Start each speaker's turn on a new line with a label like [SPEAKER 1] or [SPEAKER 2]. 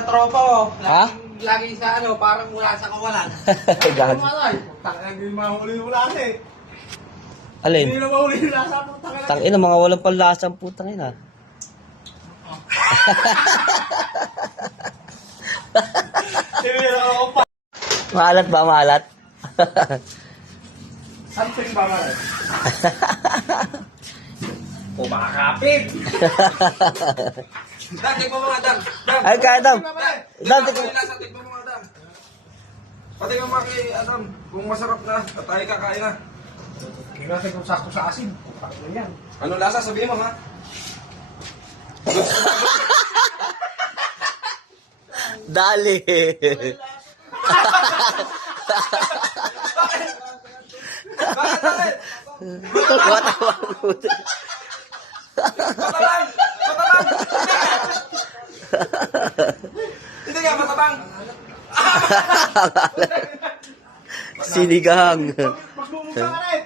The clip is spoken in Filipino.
[SPEAKER 1] sa tropa oh.
[SPEAKER 2] Ha?
[SPEAKER 1] Laging sa ano, parang wala sa kawalan.
[SPEAKER 2] Gag.
[SPEAKER 3] Malay. Tangina, hindi mahuli yung lasa eh.
[SPEAKER 2] Alin?
[SPEAKER 3] Hindi na mahuli yung lasa. Tangina,
[SPEAKER 2] mga walang panlasang putang ina. Maalat ba, maalat?
[SPEAKER 3] Something ba malay? Kumakapit.
[SPEAKER 1] Dan, tignan mo mga. Dam.
[SPEAKER 2] Ay, kaya Adam. Adam,
[SPEAKER 1] tignan- mo nila, tignan mo mga dam. Pati nga mga kay Adam, kung masarap na, at tayo kakain na.
[SPEAKER 3] Hindi natin kung sakto sa asin. Tangina yan.
[SPEAKER 1] Ano lasa? Sabihin mo ha.
[SPEAKER 2] Dali.
[SPEAKER 1] Bakit bakit?
[SPEAKER 2] Matawa
[SPEAKER 1] Matabang! Matabang! Matabang!
[SPEAKER 2] Sinigang.
[SPEAKER 3] Magmumukha ka eh.